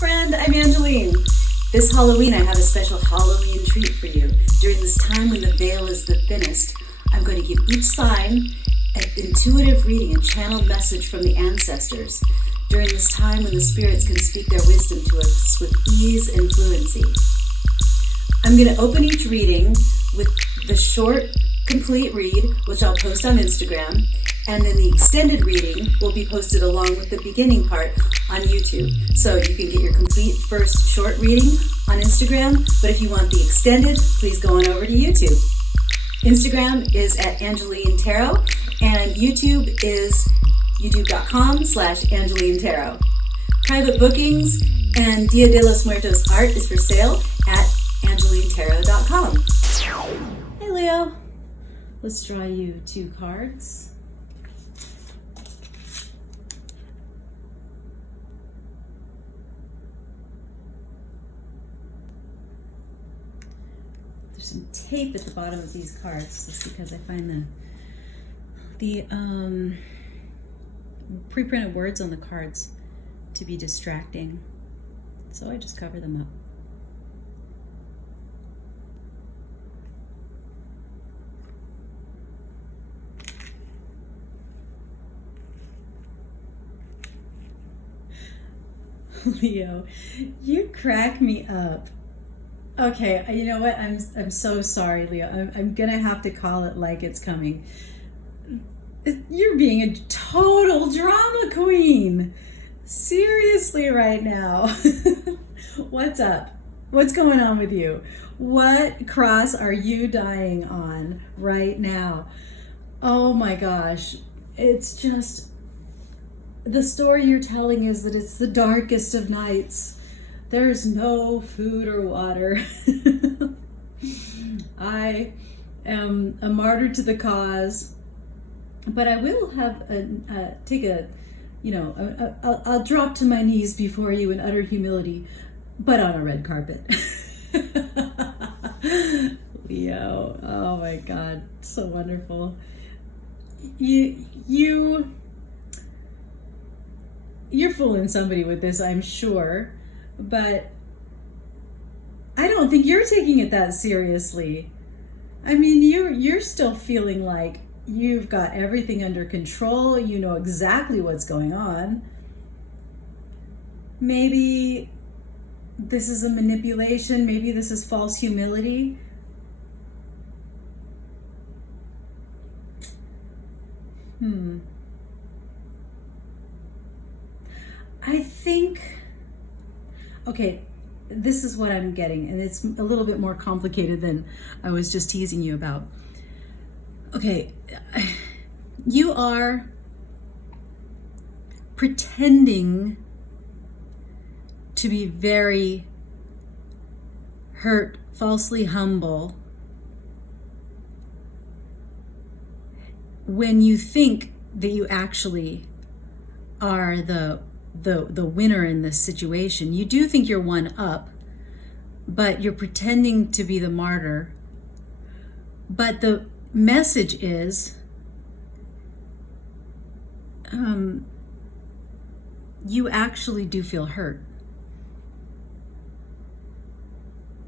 friend, I'm Angeline. This Halloween I have a special Halloween treat for you. During this time when the veil is the thinnest, I'm going to give each sign an intuitive reading, a channeled message from the ancestors. During this time when the spirits can speak their wisdom to us with ease and fluency. I'm going to open each reading with the short, complete read, which I'll post on Instagram, and then the extended reading will be posted along with the beginning part on YouTube. So you can get your complete first short reading on Instagram, but if you want the extended, please go on over to YouTube. Instagram is at Angeline Tarot, and YouTube is youtube.com/Angeline Tarot. Private bookings and Dia de los Muertos art is for sale at AngelineTarot.com. Hey Leo, let's draw you 2 cards. There's some tape at the bottom of these cards. That's because I find the pre-printed words on the cards to be distracting. So I just cover them up. Leo, you crack me up. Okay, you know what? I'm so sorry, Leo. I'm gonna have to call it like it's coming. You're being a total drama queen. Seriously right now. What's up? What's going on with you? What cross are you dying on right now? Oh my gosh. It's just, the story you're telling is that it's the darkest of nights. There's no food or water. I am a martyr to the cause, but I will have I'll drop to my knees before you in utter humility, but on a red carpet. Leo, oh my God, so wonderful. You're fooling somebody with this, I'm sure, but I don't think you're taking it that seriously. I mean, you're still feeling like you've got everything under control. You know exactly what's going on. Maybe this is a manipulation. Maybe this is false humility. I think, okay, this is what I'm getting, and it's a little bit more complicated than I was just teasing you about. Okay, you are pretending to be very hurt, falsely humble, when you think that you actually are the winner in this situation. You do think you're one up, but you're pretending to be the martyr. But the message is, you actually do feel hurt.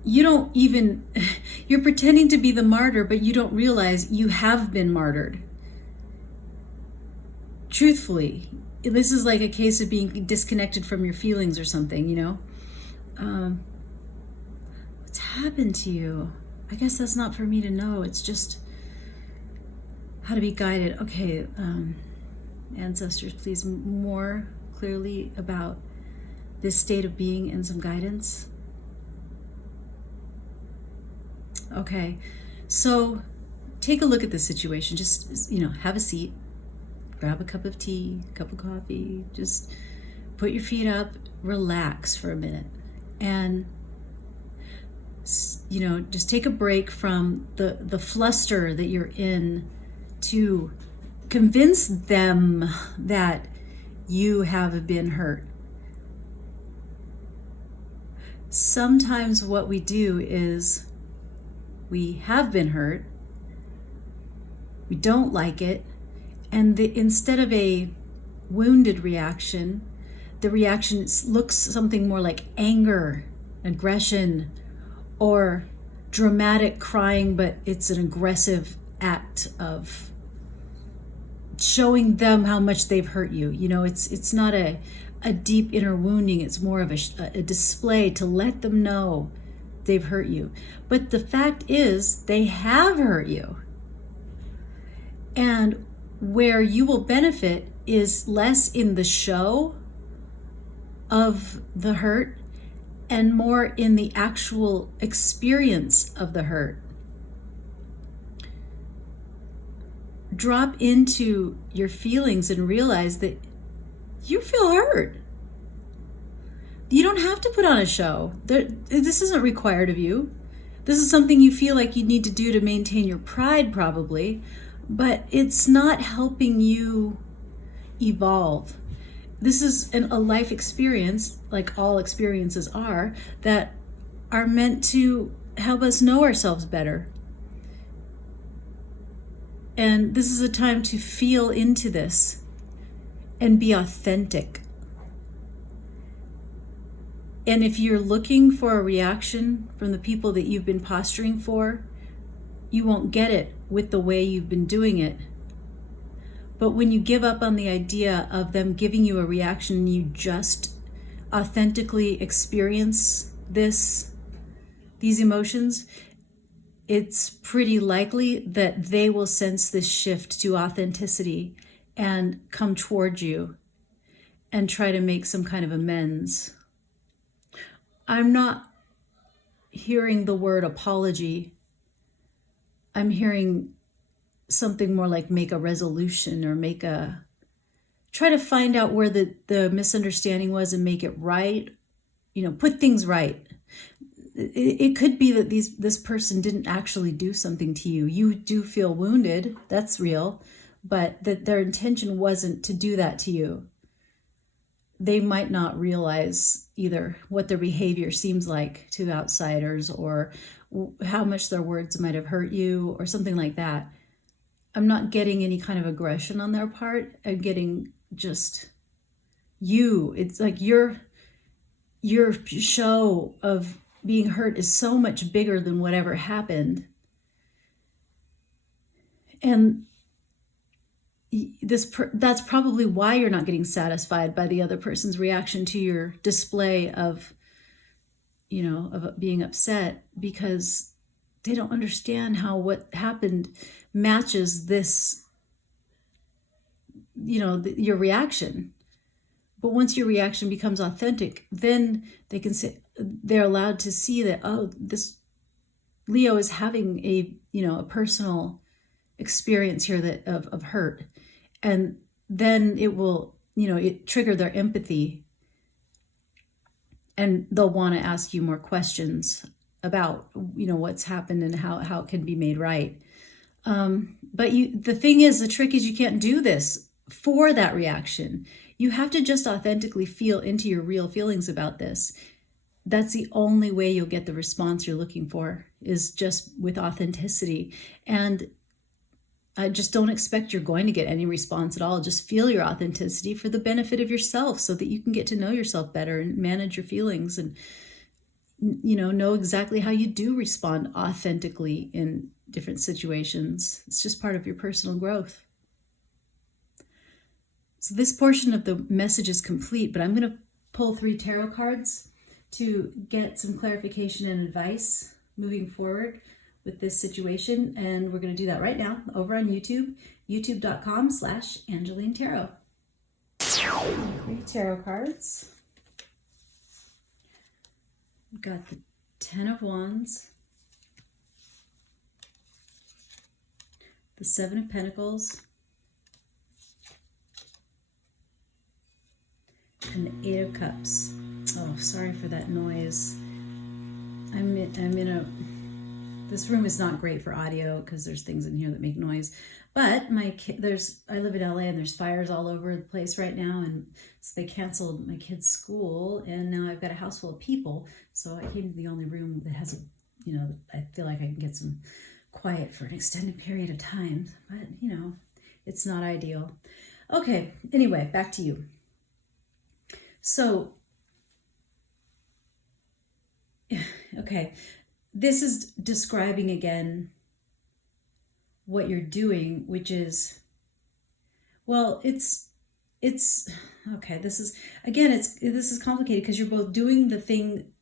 You don't even, you're pretending to be the martyr, but you don't realize you have been martyred. Truthfully, this is like a case of being disconnected from your feelings or something, you know? What's happened to you? I guess that's not for me to know. It's just how to be guided. Okay, ancestors, please, more clearly about this state of being and some guidance. Okay, so take a look at this situation. Just, have a seat. Grab a cup of tea, a cup of coffee, just put your feet up, relax for a minute, and just take a break from the fluster that you're in to convince them that you have been hurt. Sometimes what we do is we have been hurt, we don't like it, and instead of a wounded reaction, the reaction looks something more like anger, aggression, or dramatic crying, but it's an aggressive act of showing them how much they've hurt you. You know, it's not a deep inner wounding. It's more of a display to let them know they've hurt you. But the fact is, they have hurt you. And where you will benefit is less in the show of the hurt and more in the actual experience of the hurt. Drop into your feelings and realize that you feel hurt. You don't have to put on a show. This isn't required of you. This is something you feel like you need to do to maintain your pride, probably, but it's not helping you evolve. This is a life experience, like all experiences are, that are meant to help us know ourselves better. And this is a time to feel into this and be authentic. And if you're looking for a reaction from the people that you've been posturing for, you won't get it with the way you've been doing it. But when you give up on the idea of them giving you a reaction and you just authentically experience these emotions, it's pretty likely that they will sense this shift to authenticity and come towards you and try to make some kind of amends. I'm not hearing the word apology. I'm hearing something more like make a resolution or try to find out where the misunderstanding was and make it right, put things right. It could be that this person didn't actually do something to you. You do feel wounded, that's real, but that their intention wasn't to do that to you. They might not realize either what their behavior seems like to outsiders or how much their words might have hurt you or something like that. I'm not getting any kind of aggression on their part. I'm getting just you. It's like your show of being hurt is so much bigger than whatever happened. And that's probably why you're not getting satisfied by the other person's reaction to your display of being upset, because they don't understand how what happened matches this, your reaction. But once your reaction becomes authentic, then they're allowed to see that, oh, this Leo is having a personal experience here of hurt. And then it will, it trigger their empathy, and they'll want to ask you more questions about, what's happened and how it can be made right. But the thing is, the trick is you can't do this for that reaction. You have to just authentically feel into your real feelings about this. That's the only way you'll get the response you're looking for, is just with authenticity. And I just don't expect you're going to get any response at all. Just feel your authenticity for the benefit of yourself, so that you can get to know yourself better and manage your feelings and, know exactly how you do respond authentically in different situations. It's just part of your personal growth. So this portion of the message is complete, but I'm going to pull 3 tarot cards to get some clarification and advice moving forward with this situation. And we're going to do that right now over on YouTube, youtube.com/Angeline Tarot. 3 tarot cards. We've got the 10 of Wands, the 7 of Pentacles, and the 8 of Cups. Oh, sorry for that noise. This room is not great for audio because there's things in here that make noise. But I live in LA and there's fires all over the place right now, and so they canceled my kids' school, and now I've got a house full of people. So I came to the only room that has I feel like I can get some quiet for an extended period of time. But it's not ideal. Okay, anyway, back to you. So, okay, this is describing again what you're doing, which is, well, it's okay. This is again, this is complicated because you're both doing the thing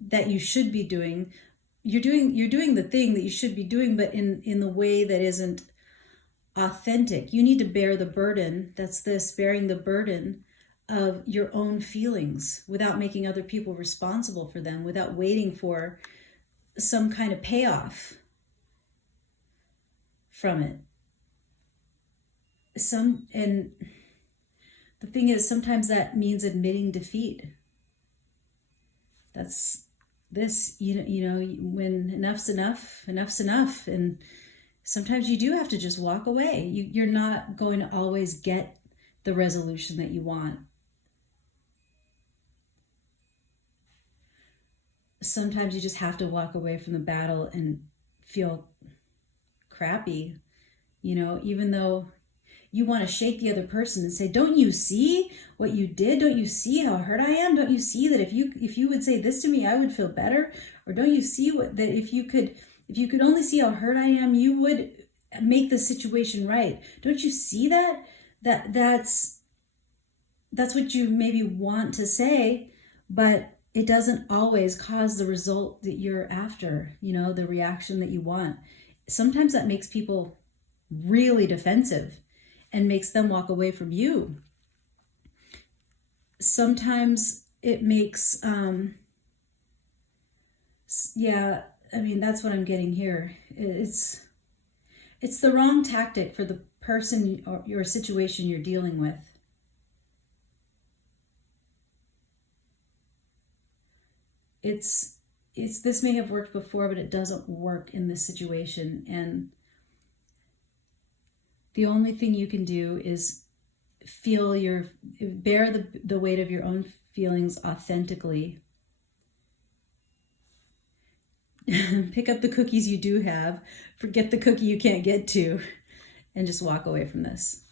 that you should be doing. You're doing the thing that you should be doing, but in the way that isn't authentic. You need to bear the burden. That's this, bearing the burden of your own feelings without making other people responsible for them, without waiting for some kind of payoff from it. And the thing is, sometimes that means admitting defeat. That's this, when enough's enough, enough's enough. And sometimes you do have to just walk away. You're not going to always get the resolution that you want. Sometimes you just have to walk away from the battle and feel crappy, even though you want to shake the other person and say, don't you see what you did? Don't you see how hurt I am? Don't you see that if you would say this to me, I would feel better? Or don't you see that if you could only see how hurt I am, you would make the situation right? Don't you see that? That's what you maybe want to say, but it doesn't always cause the result that you're after, the reaction that you want. Sometimes that makes people really defensive and makes them walk away from you. Sometimes it makes, that's what I'm getting here. It's the wrong tactic for the person or your situation you're dealing with. This may have worked before, but it doesn't work in this situation. And the only thing you can do is bear the weight of your own feelings authentically. Pick up the cookies you do have, forget the cookie you can't get to, and just walk away from this.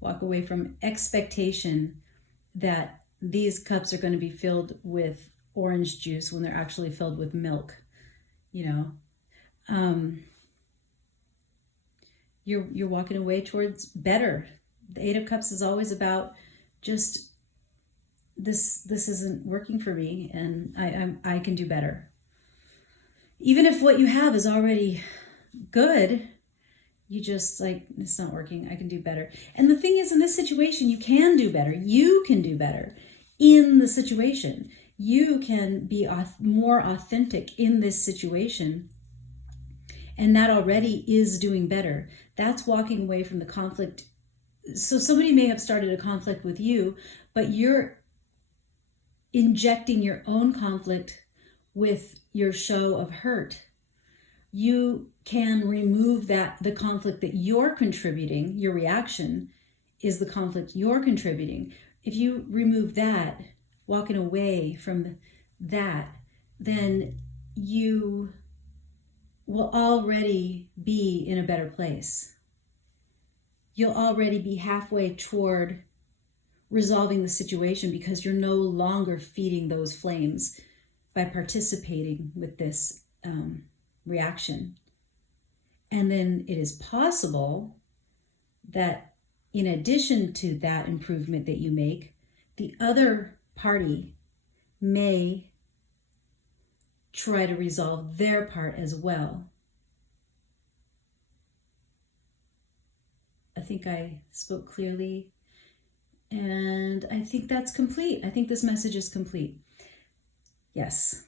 Walk away from expectation that these cups are going to be filled with orange juice when they're actually filled with milk. You're walking away towards better. The Eight of Cups is always about just this isn't working for me, and I can do better. Even if what you have is already good, you just it's not working, I can do better. And the thing is, in this situation, you can do better. You can do better in the situation. You can be more authentic in this situation. And that already is doing better. That's walking away from the conflict. So somebody may have started a conflict with you, but you're injecting your own conflict with your show of hurt. You can remove the conflict that you're contributing. Your reaction is the conflict you're contributing. If you remove that, walking away from that, then you will already be in a better place. You'll already be halfway toward resolving the situation because you're no longer feeding those flames by participating with this reaction. And then it is possible that in addition to that improvement that you make, the other party may try to resolve their part as well. I think I spoke clearly, and I think that's complete. I think this message is complete. Yes.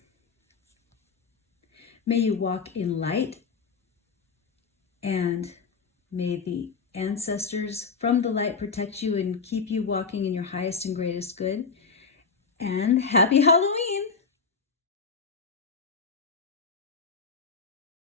May you walk in light, and may the ancestors from the light protect you and keep you walking in your highest and greatest good. And happy Halloween!